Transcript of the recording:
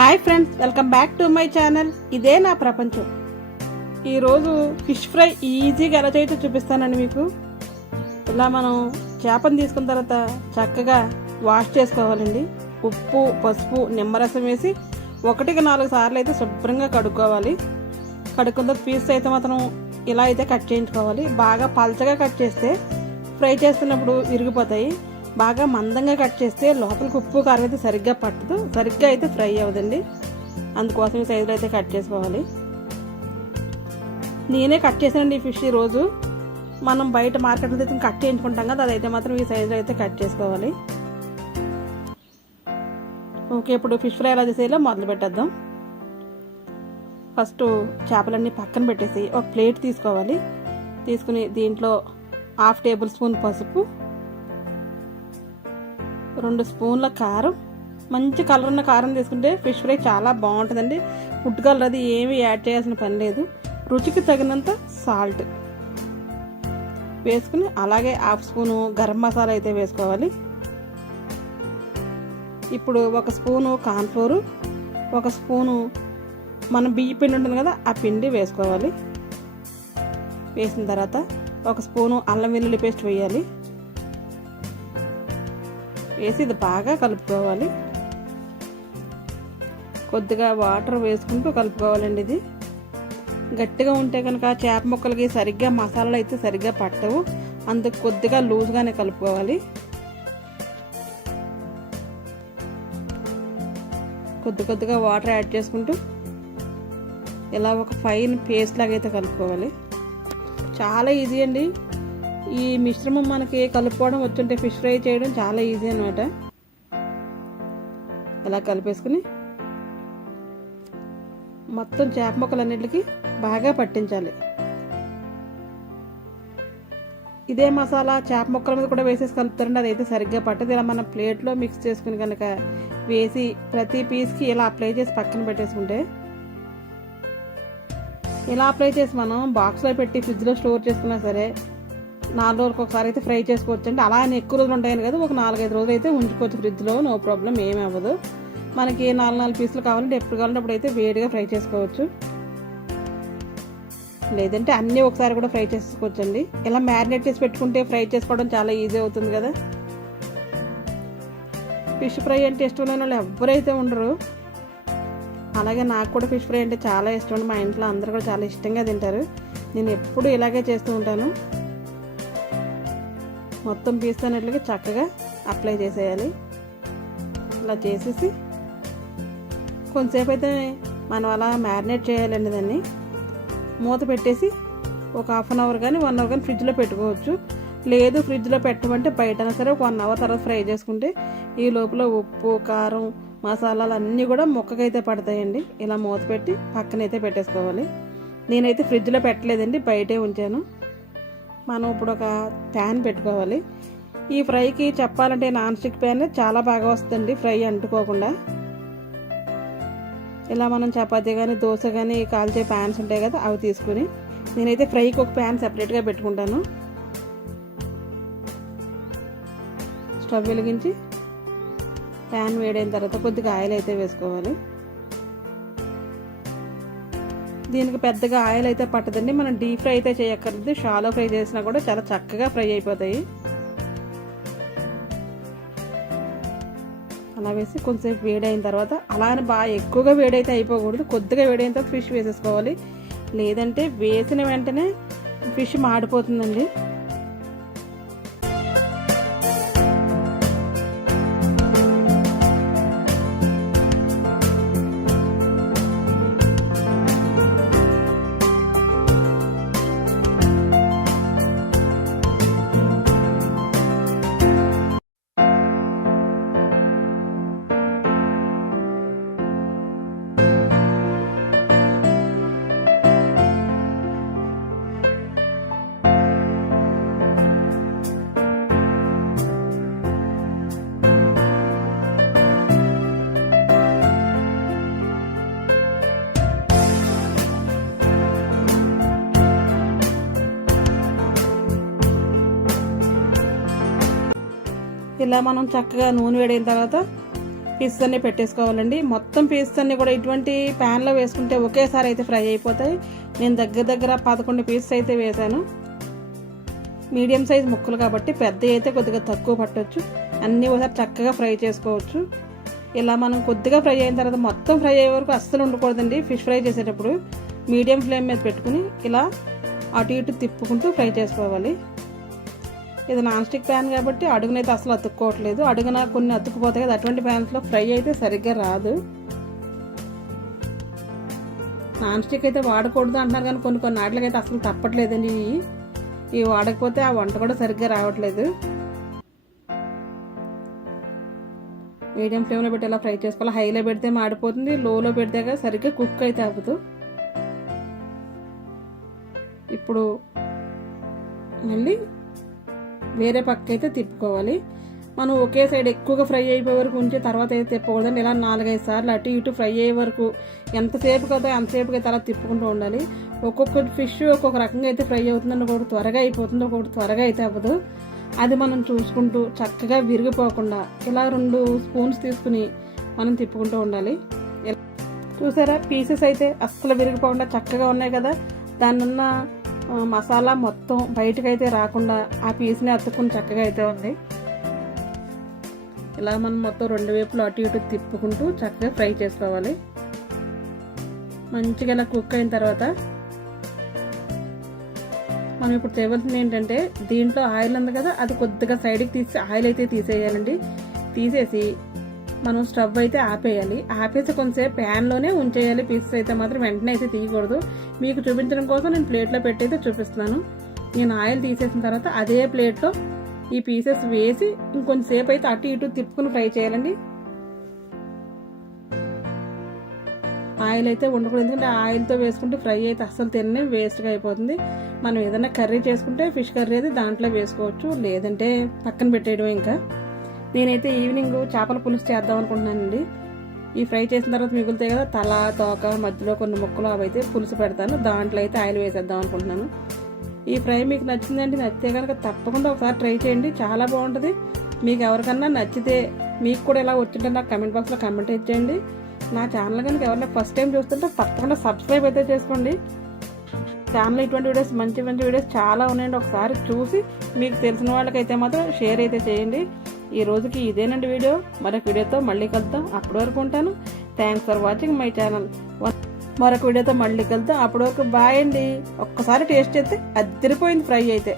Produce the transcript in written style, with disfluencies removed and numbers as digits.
Hi friends, welcome back to my channel. ఇదే నా ప్రపంచం. ఈరోజు ఫిష్ ఫ్రై ఈజీగా ఎలా చేయొచ్చో చూపిస్తానండి మీకు. ఇలా మనం చేపను తీసుకున్న తర్వాత చక్కగా వాష్ చేసుకోవాలండి. ఉప్పు, పసుపు, నిమ్మరసం వేసి 1-4 సార్లు అయితే శుభ్రంగా కడుక్కోవాలి. కడుక్కున్న తర్వాత పీస్ అయితే మాత్రం ఇలా అయితే కట్ చేయించుకోవాలి. బాగా పల్చగా కట్ చేస్తే ఫ్రై చేస్తున్నప్పుడు విరిగిపోతాయి. బాగా మందంగా కట్ చేస్తే లోపలికి ఉప్పు కారం అయితే సరిగ్గా పట్టదు, సరిగ్గా అయితే ఫ్రై అవ్వదండి. అందుకోసం ఈ సైజులో అయితే కట్ చేసుకోవాలి. నేనే కట్ చేసానండి ఈ ఫిష్. ఈరోజు మనం బయట మార్కెట్లో అయితే కట్ చేయించుకుంటాం కదా, అదైతే మాత్రం ఈ సైజులో అయితే కట్ చేసుకోవాలి. ఓకే, ఇప్పుడు ఫిష్ ఫ్రై ఎలా చేసేలా మొదలు పెట్టేద్దాం. ఫస్ట్ చేపలన్నీ పక్కన పెట్టేసి ఒక ప్లేట్ తీసుకోవాలి. తీసుకుని దీంట్లో 1/2 టేబుల్ స్పూన్ పసుపు, 2 స్పూన్ల కారం, మంచి కలర్ ఉన్న కారం తీసుకుంటే ఫిష్ ఫ్రై చాలా బాగుంటుందండి. ఫుడ్ కలర్ అది ఏమీ యాడ్ చేయాల్సిన పని లేదు. రుచికి తగినంత సాల్ట్ వేసుకుని అలాగే 1/2 స్పూను గరం మసాలా అయితే వేసుకోవాలి. ఇప్పుడు 1 స్పూను కార్న్ఫ్లోరు, 1 స్పూను మన బియ్య పిండి ఉంటుంది కదా, ఆ పిండి వేసుకోవాలి. వేసిన తర్వాత 1 స్పూను అల్లం వెల్లుల్లి పేస్ట్ వేయాలి. వేసి ఇది బాగా కలుపుకోవాలి. కొద్దిగా వాటర్ వేసుకుంటూ కలుపుకోవాలండి. ఇది గట్టిగా ఉంటే కనుక చేప ముక్కలకి సరిగ్గా మసాలాలు అయితే సరిగ్గా పట్టవు. అందుకు కొద్దిగా లూజ్గానే కలుపుకోవాలి. కొద్దిగా వాటర్ యాడ్ చేసుకుంటూ ఇలా ఒక ఫైన్ పేస్ట్ లాగా అయితే కలుపుకోవాలి. చాలా ఈజీ అండి. ఈ మిశ్రమం మనకి కలుపుకోవడం వచ్చుంటే ఫిష్ ఫ్రై చేయడం చాలా ఈజీ అన్నమాట. ఇలా కలిపేసుకుని మొత్తం చేప ముక్కలన్నిటికి బాగా పట్టించాలి. ఇదే మసాలా చేప ముక్కల మీద కూడా వేసేసి కలుపుతారండి, అదైతే సరిగ్గా పట్టదు. ఇలా మనం ప్లేట్లో మిక్స్ చేసుకుని కనుక వేసి ప్రతి పీస్కి ఇలా అప్లై చేసి పక్కన పెట్టేసుకుంటే, ఇలా అప్లై చేసి మనం బాక్స్లో పెట్టి ఫ్రిడ్జ్లో స్టోర్ చేసుకున్నా సరే 4 రోజులకు ఒకసారి అయితే ఫ్రై చేసుకోవచ్చు అండి. అలా అని ఎక్కువ రోజులు ఉంటాయని కదా, ఒక 4-5 రోజులు అయితే ఉంచుకోవచ్చు ఫ్రిడ్జ్లో, నో ప్రాబ్లం, ఏమి అవ్వదు. మనకి 4 పీసులు కావాలంటే ఎప్పుడు కావాలంటే అప్పుడు అయితే వేడిగా ఫ్రై చేసుకోవచ్చు. లేదంటే అన్నీ ఒకసారి కూడా ఫ్రై చేసుకోవచ్చు అండి. ఇలా మ్యారినేట్ చేసి పెట్టుకుంటే ఫ్రై చేసుకోవడం చాలా ఈజీ అవుతుంది కదా. ఫిష్ ఫ్రై అంటే ఇష్టం లేని వాళ్ళు ఎవరైతే ఉండరు. అలాగే నాకు కూడా ఫిష్ ఫ్రై అంటే చాలా ఇష్టం. మా ఇంట్లో అందరూ కూడా చాలా ఇష్టంగా తింటారు. నేను ఎప్పుడు ఇలాగే చేస్తూ ఉంటాను. మొత్తం పీస్ అన్నిటికి చక్కగా అప్లై చేసేయాలి. ఇలా చేసేసి కొంతసేపు అయితే మనం అలా మ్యారినేట్ చేయాలండి. దాన్ని మూత పెట్టేసి ఒక 1/2 అవర్ కానీ 1 అవర్ కానీ ఫ్రిడ్జ్లో పెట్టుకోవచ్చు. లేదు ఫ్రిడ్జ్లో పెట్టమంటే బయటైనా సరే ఒక 1 అవర్ తర్వాత ఫ్రై చేసుకుంటే ఈ లోపల ఉప్పు, కారం, మసాలాలు అన్నీ కూడా ముక్కకైతే పడతాయండి. ఇలా మూత పెట్టి పక్కనైతే పెట్టేసుకోవాలి. నేనైతే ఫ్రిడ్జ్లో పెట్టలేదండి, బయటే ఉంచాను. మనం ఇప్పుడు ఒక ప్యాన్ పెట్టుకోవాలి. ఈ ఫ్రైకి చెప్పాలంటే నాన్ స్టిక్ ప్యాన్ చాలా బాగా వస్తుందండి, ఫ్రై అంటుకోకుండా. ఇలా మనం చపాతీ కానీ దోశ కానీ కాల్చే ప్యాన్స్ ఉంటాయి కదా, అవి తీసుకుని నేనైతే ఫ్రైకి ఒక ప్యాన్ సెపరేట్గా పెట్టుకుంటాను. స్టవ్ వెలిగించి ప్యాన్ వేడైన తర్వాత కొద్దిగా ఆయిల్ అయితే వేసుకోవాలి. దీనికి పెద్దగా ఆయిల్ అయితే పట్టదండి. మనం డీప్ ఫ్రై అయితే చేయక్కర్లేదు, షాలో ఫ్రై చేసినా కూడా చాలా చక్కగా ఫ్రై అయిపోతాయి. అలా వేసి కొంచెంసేపు వేడైన తర్వాత, అలానే బాగా ఎక్కువగా వేడైతే అయిపోకూడదు, కొద్దిగా వేడైన తర్వాత ఫిష్ వేసేసుకోవాలి. లేదంటే వేసిన వెంటనే ఫిష్ మాడిపోతుందండి. ఇలా మనం చక్కగా నూనె వేడిన తర్వాత పీసెస్ అన్నీ పెట్టేసుకోవాలండి. మొత్తం పీసెస్ అన్నీ కూడా ఇటువంటి ప్యాన్లో వేసుకుంటే ఒకేసారి అయితే ఫ్రై అయిపోతాయి. నేను దగ్గర 11 పీసెస్ అయితే వేసాను. మీడియం సైజ్ ముక్కలు కాబట్టి పెద్ద అయితే కొద్దిగా తక్కువ పట్టవచ్చు. అన్నీ ఒకసారి చక్కగా ఫ్రై చేసుకోవచ్చు. ఇలా మనం కొద్దిగా ఫ్రై అయిన తర్వాత మొత్తం ఫ్రై అయ్యే వరకు అస్సలు ఉండకూడదండి. ఫిష్ ఫ్రై చేసేటప్పుడు మీడియం ఫ్లేమ్ మీద పెట్టుకుని ఇలా అటు ఇటు తిప్పుకుంటూ ఫ్రై చేసుకోవాలి. ఇది నాన్ స్టిక్ ప్యాన్ కాబట్టి అడుగునైతే అసలు అతుక్కోవట్లేదు. అడుగున కొన్ని అతుక్కుపోతాయి కదా, అటువంటి ప్యాన్స్లో ఫ్రై అయితే సరిగ్గా రాదు. నాన్ స్టిక్ అయితే వాడకూడదు అంటున్నారు కానీ కొన్ని వాటికైతే అసలు తప్పట్లేదండి. ఇవి వాడకపోతే ఆ వంట కూడా సరిగ్గా రావట్లేదు. మీడియం ఫ్లేమ్లో పెట్టి ఇలా ఫ్రై చేసుకోవాలి. హైలో పెడితే మాడిపోతుంది, లోలో పెడితే సరిగ్గా కుక్ అయితే అవ్వదు. ఇప్పుడు మళ్ళీ వేరే పక్క అయితే తిప్పుకోవాలి. మనం ఒకే సైడ్ ఎక్కువగా ఫ్రై అయిపోయే వరకు ఉంచి తర్వాత అయితే తిప్పకూడదండి. ఇలా 4-5 సార్లు అటు ఇటు ఫ్రై అయ్యే వరకు ఎంతసేపు కదా అంతసేపుకి అయితే అలా తిప్పుకుంటూ ఉండాలి. ఒక్కొక్క ఫిష్ ఒక్కొక్క రకంగా అయితే ఫ్రై అవుతుందండి. ఒకటి త్వరగా అయిపోతుంది, ఒకటి త్వరగా అయితే అవ్వదు. అది మనం చూసుకుంటూ చక్కగా విరిగిపోకుండా ఇలా 2 స్పూన్స్ తీసుకుని మనం తిప్పుకుంటూ ఉండాలి. చూసారా, పీసెస్ అయితే అస్సలు విరిగిపోకుండా చక్కగా ఉన్నాయి కదా. దాని ఉన్న మసాలా మొత్తం బయటకైతే రాకుండా ఆ పీస్ని అతుక్కుని చక్కగా అయితే ఉంది. ఇలా మనం మొత్తం 2 వైపులు అటు ఇటు తిప్పుకుంటూ చక్కగా ఫ్రై చేసుకోవాలి. మంచిగా ఇలా కుక్ అయిన తర్వాత మనం ఇప్పుడు చేయవలసింది ఏంటంటే, దీంట్లో ఆయిల్ ఉంది కదా, అది కొద్దిగా సైడ్కి తీసి ఆయిల్ అయితే తీసేయాలండి. తీసేసి మనం స్టవ్ అయితే ఆపేయాలి. ఆపేసి కొంచెంసేపు ప్యాన్లోనే ఉంచేయాలి. పీసెస్ అయితే మాత్రం వెంటనే అయితే తీయకూడదు. మీకు చూపించడం కోసం నేను ప్లేట్లో పెట్టి అయితే చూపిస్తున్నాను. నేను ఆయిల్ తీసేసిన తర్వాత అదే ప్లేట్లో ఈ పీసెస్ వేసి ఇంకొంచెంసేపు అయితే అటు ఇటు తిప్పుకుని ఫ్రై చేయాలండి. ఆయిల్ అయితే ఉండకూడదు, ఎందుకంటే ఆయిల్తో వేసుకుంటే ఫ్రై అయితే అస్సలు తిననే వేస్ట్గా అయిపోతుంది. మనం ఏదైనా కర్రీ చేసుకుంటే ఫిష్ కర్రీ అయితే దాంట్లో వేసుకోవచ్చు, లేదంటే పక్కన పెట్టేయడం. ఇంకా నేనైతే ఈవినింగ్ చేపల పులుసు చేద్దాం అనుకుంటున్నానండి. ఈ ఫ్రై చేసిన తర్వాత మిగులుతాయి కదా తల, తోక, మధ్యలో కొన్ని ముక్కలు అవి అయితే పులుసు పెడతాను. దాంట్లో అయితే ఆయిల్ వేసేద్దాం అనుకుంటున్నాను. ఈ ఫ్రై మీకు నచ్చిందండి. నచ్చితే కనుక తప్పకుండా ఒకసారి ట్రై చేయండి, చాలా బాగుంటుంది. మీకు ఎవరికన్నా నచ్చితే మీకు కూడా ఎలా వచ్చింటే నాకు కమెంట్ బాక్స్లో కమెంట్ ఇచ్చేయండి. నా ఛానల్ కనుక ఎవరైనా ఫస్ట్ టైం చూస్తుంటే తప్పకుండా సబ్స్క్రైబ్ అయితే చేసుకోండి. ఛానల్ ఇటువంటి వీడియోస్ మంచి వీడియోస్ చాలా ఉన్నాయండి. ఒకసారి చూసి మీకు తెలిసిన వాళ్ళకైతే మాత్రం షేర్ అయితే చేయండి. ఈ రోజుకి ఇదేనండి వీడియో. మరొక వీడియోతో మళ్ళీ కలుద్దాం. అప్పటి వరకు ఉంటాను. Thanks for watching my channel. మరొక వీడియోతో మళ్ళీ కలుద్దాం. అప్పటి వరకు బాయ్ అండి. ఒక్కసారి టేస్ట్ చేస్తే అదిరిపోయింది ఫ్రై అయితే.